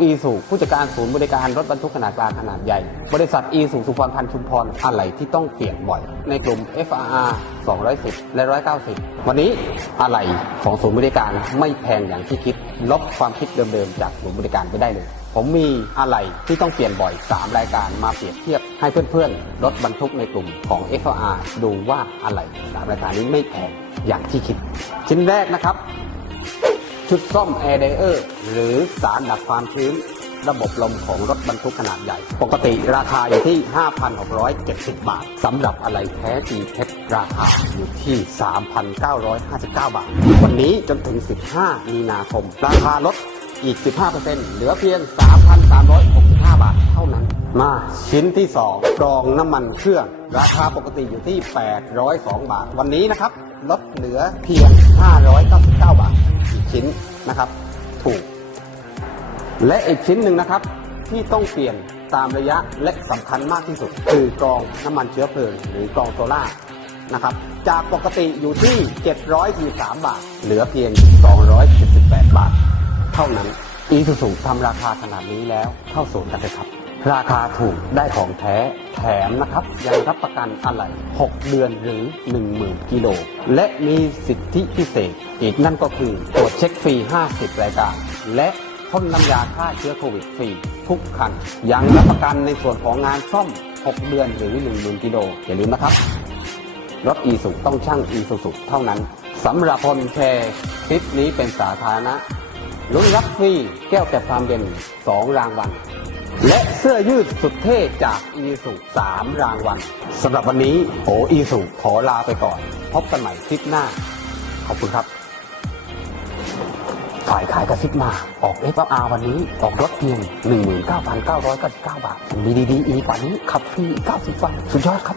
อีสุผู้จัดการศูนย์บริการรถบรรทุกขนาดกลางขนาดใหญ่ บริษัทอีสุสุพรพันธ์ชุมพรอะไรที่ต้องเปลี่ยนบ่อย ในกลุ่ม FRR 210 และ 190 วันนี้อะไรของศูนย์บริการไม่แพงอย่างที่คิด ลบความคิดเดิมๆ จากศูนย์บริการไปได้เลยผมมีอะไรที่ต้องเปลี่ยนบ่อย 3 รายการมาเปรียบเทียบให้เพื่อนๆ รถบรรทุกในกลุ่มของ FRR ดูว่าอะไรสามรายการนี้ไม่แพงอย่างที่คิด ชิ้นแรกนะครับ ชุดซ่อมแอร์ไดเออร์หรือสารดับความชื้น ระบบลมของรถบรรทุกขนาดใหญ่ ปกติราคาอยู่ที่ 5,670 บาทสำหรับอะไรแท้จีเพชรราคาอยู่ที่ 3,959 บาท วันนี้จนถึง 15 มีนาคม ราคาลดอีก 15%เหลือเพียง 3,365 บาทเท่านั้น มาชิ้นที่ 2 กรองน้ำมันเครื่อง ราคาปกติอยู่ที่ 802 บาท วันนี้นะครับ ลดเหลือเพียง 599 บาทอีก ชิ้นนะครับ ถูก และอีกชิ้นหนึ่งนะครับ ที่ต้องเปลี่ยนตามระยะและสำคัญมากที่สุด คือกรองน้ำมันเชื้อเพลิงหรือกรองโซล่านะครับจากปกติอยู่ที่ 743 บาท เหลือเพียง 278 บาท เท่านั้นอีซูซูทำราคาขนาดนี้แล้วเข้าศูนย์กันเลยครับ ราคาถูกได้ของแท้แถมนะครับยังรับประกันอะไหล่6 เดือนหรือ 10,000 กิโล และมีสิทธิพิเศษ อีกนั่นก็คือตรวจเช็คฟรี 50 รายการ และพ่นน้ำยาฆ่าเชื้อโควิดฟรีทุกคัน ยังรับประกันในส่วนของงานซ่อม 6 เดือนหรือ 10,000 กิโล อย่าลืมนะครับ รถอีสุต้องช่างอีสุสุเท่านั้นสำหรับคนแชร์คลิปนี้เป็นสาธารณะลุ้นรับฟรีแก้วแก็บความเย็น 2 รางวัล และเสื้อยืดสุดเท่จากอีสุ3รางวัลสำหรับวันนี้โออีสุขอลาไปก่อน พบกันใหม่คลิปหน้า ขอบคุณครับ ฝ่ายขายกระซิบมา ออกเอฟอาวันนี้ ออกรถเพียง 19,999 บาท มีดีๆอีกว่านี้ขับฟรี90 วัน สุดยอดครับ